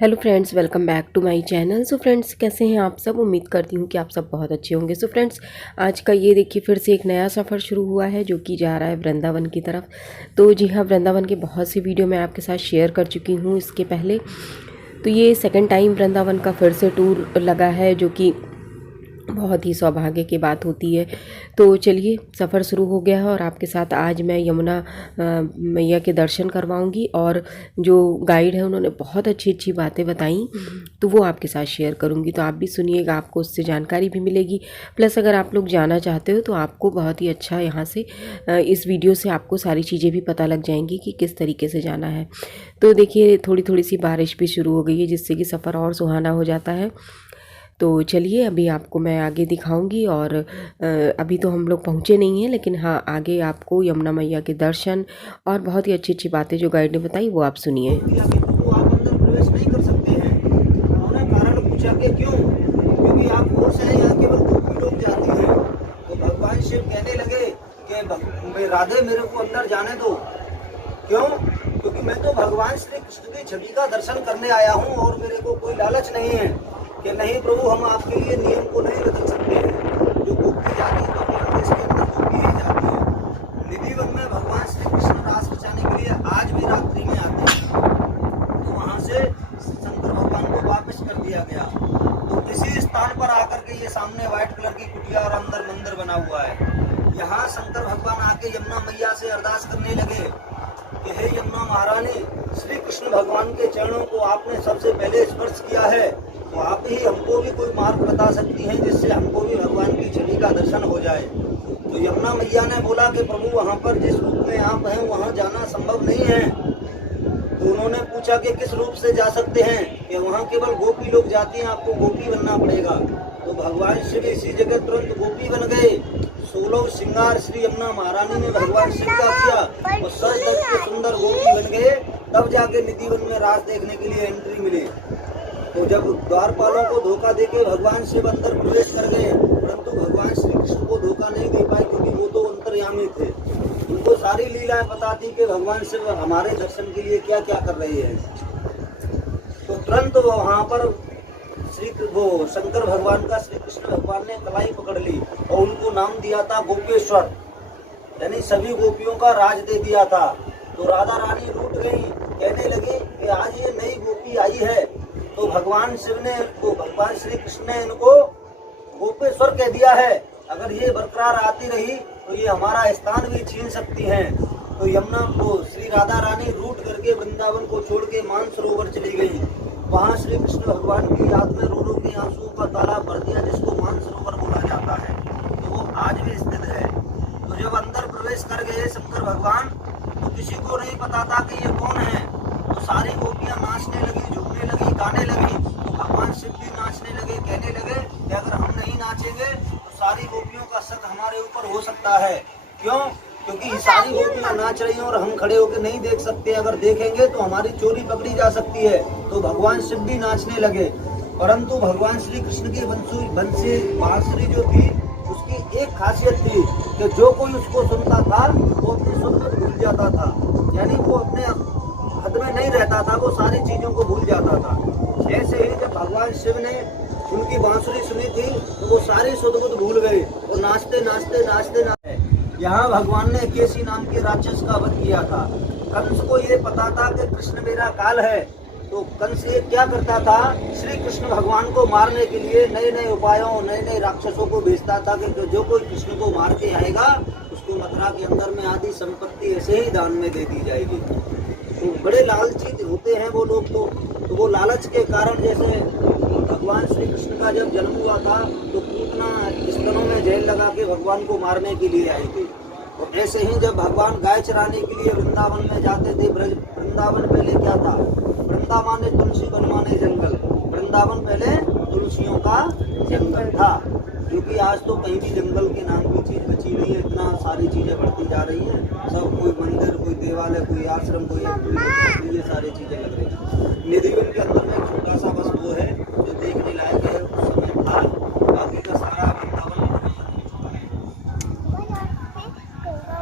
Hello friends, welcome back to my channel. So friends, कैसे हैं आप सब? उम्मीद करती हूँ कि आप सब बहुत अच्छे होंगे। सो फ्रेंड्स, आज का ये देखिए फिर से एक नया सफ़र शुरू हुआ है जो कि जा रहा है वृंदावन की तरफ। तो जी हाँ, वृंदावन के बहुत सी वीडियो मैं आपके साथ शेयर कर चुकी हूँ इसके पहले। तो ये सेकंड टाइम वृंदावन का फिर से टूर लगा है जो कि बहुत ही सौभाग्य की बात होती है। तो चलिए, सफ़र शुरू हो गया है और आपके साथ आज मैं यमुना मैया के दर्शन करवाऊंगी। और जो गाइड है उन्होंने बहुत अच्छी अच्छी बातें बताई, तो वो आपके साथ शेयर करूंगी। तो आप भी सुनिएगा, आपको उससे जानकारी भी मिलेगी। प्लस अगर आप लोग जाना चाहते हो तो आपको बहुत ही अच्छा यहाँ से इस वीडियो से आपको सारी चीज़ें भी पता लग जाएंगी कि किस तरीके से जाना है। तो देखिए, थोड़ी थोड़ी सी बारिश भी शुरू हो गई है जिससे कि सफ़र और सुहाना हो जाता है। तो चलिए, अभी आपको मैं आगे दिखाऊंगी। और अभी तो हम लोग पहुँचे नहीं हैं, लेकिन हाँ, आगे आपको यमुना मैया के दर्शन और बहुत ही अच्छी अच्छी बातें जो गाइड ने बताई वो आप सुनिए। तो आप अंदर प्रवेश नहीं कर सकते हैं। उन्होंने कारण पूछा कि क्यों? क्योंकि आप और से यहाँ केवल गोपी लोग जाती हैं। तो भगवान शिव कहने लगे कि राधे, मेरे को अंदर जाने दो। क्यों? क्योंकि मैं तो भगवान श्री कृष्ण की छवि का दर्शन करने आया हूँ और मेरे को कोई लालच नहीं है कि नहीं प्रभु, हम आपके लिए नियम को नहीं बदल सकते हैं। जो गोपी जाती है तो केवल देश के अंदर गोपी ही जाती है। निधि वन में भगवान श्री कृष्ण रास रचाने के लिए आज भी रात्रि में आते हैं। तो वहां से शंकर भगवान को वापस कर दिया गया। तो इसी स्थान पर आकर के ये सामने व्हाइट कलर की कुटिया और अंदर मंदिर बना हुआ है। यहाँ शंकर भगवान आके यमुना मैया से अरदास करने लगे कि हे यमुना महारानी, श्री कृष्ण भगवान के चरणों को आपने सबसे पहले स्पर्श किया है, तो आप ही हमको भी कोई मार्ग बता सकती हैं जिससे हमको भी भगवान की छवि का दर्शन हो जाए। तो यमुना मैया ने बोला कि प्रभु, वहाँ पर जिस रूप में आप हैं वहाँ जाना संभव नहीं है। तो उन्होंने पूछा कि किस रूप से जा सकते हैं? कि वहाँ केवल गोपी लोग जाती हैं, आपको गोपी बनना पड़ेगा। तो भगवान शिव इसी जगह तुरंत गोपी बन गए। 16 श्रृंगार श्री यमुना महारानी ने भगवान शिव का किया और सज धज के सुंदर गोपी बन गए। तब जाके निधि वन में रास देखने के लिए एंट्री मिली। तो जब द्वारपालों को धोखा देके भगवान शिव अंदर प्रवेश कर गए, परंतु भगवान श्री कृष्ण को धोखा नहीं दे पाए क्योंकि वो तो अंतर्यामी थे। उनको सारी लीलाएं पता थी कि भगवान शिव हमारे दर्शन के लिए क्या क्या कर रहे हैं। तो तुरंत वो वहाँ पर वो शंकर भगवान का श्री कृष्ण भगवान ने कलाई पकड़ ली और उनको नाम दिया था गोपेश्वर, यानी सभी गोपियों का राज दे दिया था। तो राधा रानी रूठ गई, कहने लगी कि आज ये नई गोपी आई है। तो भगवान शिव ने भगवान श्री कृष्ण ने इनको गोपेश्वर कह दिया है। अगर ये बरकरार आती रही तो ये हमारा स्थान भी छीन सकती हैं। तो यमुना को श्री राधा रानी रूठ करके वृंदावन को छोड़ के मानसरोवर चली गई। वहाँ श्री कृष्ण भगवान की याद में रो रो के आंसुओं का तालाब भर दिया, जिसको मानसरोवर बोला जाता है। तो वो आज भी स्थित है। तो जब अंदर प्रवेश कर गए शंकर भगवान, तो किसी को नहीं पता था कि ये कौन है। तो सारी गोपियां नाचने लगी, झूमने लगी, गाने लगी। तो भगवान शिव भी नाचने लगे, कहने लगे कि अगर हम नहीं नाचेंगे तो सारी गोपियों का शक हमारे ऊपर हो सकता है। क्यों? क्योंकि सारी गोपियां नाच रही हैं और हम खड़े होकर नहीं देख सकते। अगर देखेंगे तो हमारी चोरी पकड़ी जा सकती है। तो भगवान शिव भी नाचने लगे, परंतु भगवान श्री कृष्ण की बंसी बांसुरी जो थी उसकी एक खासियत थी कि जो कोई उसको सुनता था वो अपने सुर में भूल जाता था, यानी वो अपने हद में नहीं रहता था, वो सारी चीजों को भूल जाता था। ऐसे ही जब भगवान शिव ने उनकी बांसुरी सुनी थी तो वो सारी सुध-बुध भूल गए और नाचते नाचते नाचते नाचते यहाँ भगवान ने केसी नाम के राक्षस का वध किया था। कंस को ये पता था कि कृष्ण मेरा काल है। तो कंस ये क्या करता था, श्री कृष्ण भगवान को मारने के लिए नए नए उपायों, नए नए राक्षसों को भेजता था कि जो कोई कृष्ण को मार के आएगा उसको मथुरा के अंदर में आधी संपत्ति ऐसे ही दान में दे दी जाएगी। तो बड़े लालची होते हैं वो लोग। तो वो लालच के कारण, जैसे भगवान श्री कृष्ण का जब जन्म हुआ था तो पूतना स्तनों में जेल लगा के भगवान को मारने के लिए आई थी। और ऐसे ही जब भगवान गाय चराने के लिए वृंदावन में जाते थे, वृंदावन पहले क्या था, वृंदावन ने तुलसी बनवाने जंगल, वृंदावन पहले तुलसियों का जंगल था। क्योंकि आज तो कहीं भी जंगल के नाम की चीज बची नहीं है। इतना सारी चीजें बढ़ती जा रही हैं, सब कोई मंदिर, कोई देवालय, कोई आश्रम, कोई ये सारी चीजें लग रही हैं। निधि वन के अंदर में एक छोटा सा बस वो है जो देखने लायक है, उस समय था। बाकी का सारा वृंदावन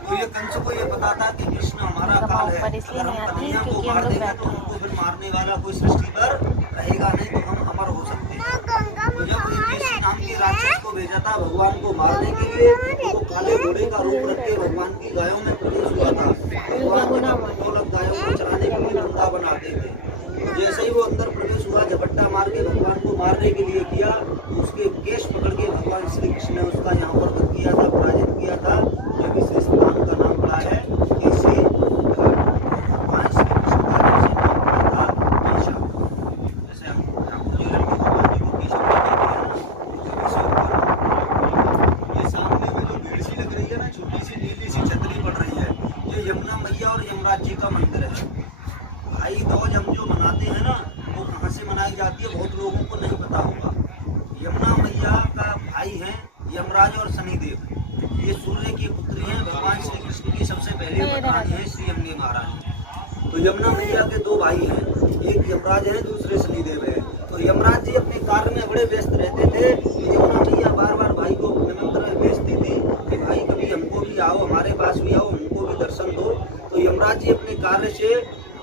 तो ये कंस को ये पता था कि कृष्ण हमारा काल है। अगर हम कन्हैया को मार देंगे तो हमको फिर मारने वाला कोई सृष्टि पर रहेगा नहीं तो हम अमर हो सकते हैं। तो जब केसी नाम के राक्षस को भेजा था भगवान को मारने के लिए, तो वो काले घोड़े का रूप रख के भगवान की गायों में प्रवेश हुआ था। भगवान गोलक गायों को चराने के लिए वृंदावन आते थे। तो जैसे ही वो अंदर प्रवेश हुआ, झपट्टा मार के भगवान को मारने के लिए किया, तो उसके केश पकड़ के भगवान श्री कृष्ण ने उसका यहाँ पर वध किया था, पराजित किया था। जब इस स्थान का नाम पड़ा है केसी घाट। भगवान श्री कृष्ण का जैसे नाम पड़ा था केशव, जैसे हम भगवान जी को केशव कहते हैं ना, तो केशव का ये सामने में जो भीड़ सी लग रही है ना, छोटी सी नीली सी छतरी पड़ रही है, ये यमुना मैया और यमराज जी का मंदिर है। भाई दूज हम जो मनाते हैं ना, वो कहाँ से मनाई जाती है बहुत लोगों को नहीं पता होगा। यमुना मैया का भाई हैं यमराज और शनिदेव। ये सूर्य की पुत्री हैं, भगवान श्री कृष्ण की सबसे पहले पत्नी है श्री अंगे महारानी। तो यमुना मैया के दो भाई हैं, एक यमराज है, दूसरे शनिदेव है। तो यमराज जी अपने कार्य में बड़े व्यस्त रहते थे, तो यमुना मैया बार बार भाई को निमंत्रण भेजती थी कि भाई कभी हमको भी आओ, हमारे पास भी आओ, हमको भी दर्शन दो। तो यमराज जी अपने कार्य से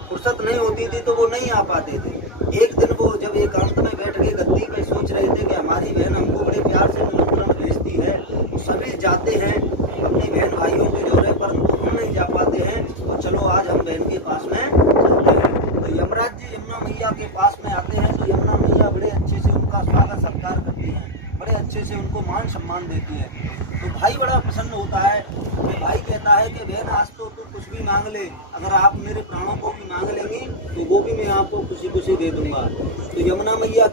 फुर्सत नहीं होती थी तो वो नहीं आ पाते थे। एक दिन वो जब एकांत में बैठ के गद्दी पे सोच रहे थे कि हमारी बहन हमको बड़े प्यार से निमंत्रण भेजती है, तो सभी जाते हैं अपनी बहन भाइयों के दौरे पर, हम नहीं जा पाते हैं, तो चलो आज हम बहन के पास में चलते हैं। तो यमराज जी यमुना मैया के पास में आते हैं, तो यमुना मैया बड़े अच्छे से उनका स्वागत सत्कार करती हैं, बड़े अच्छे से उनको मान सम्मान देती है। तो भाई बड़ा प्रसन्न होता है कि भाई कहता है कि बहन आज तो तू कुछ भी मांग ले, अगर आप मेरे प्राणों को भी मांग लेंगी तो वो भी मैं आपको खुशी खुशी दे दूंगा। तो यमुना मैया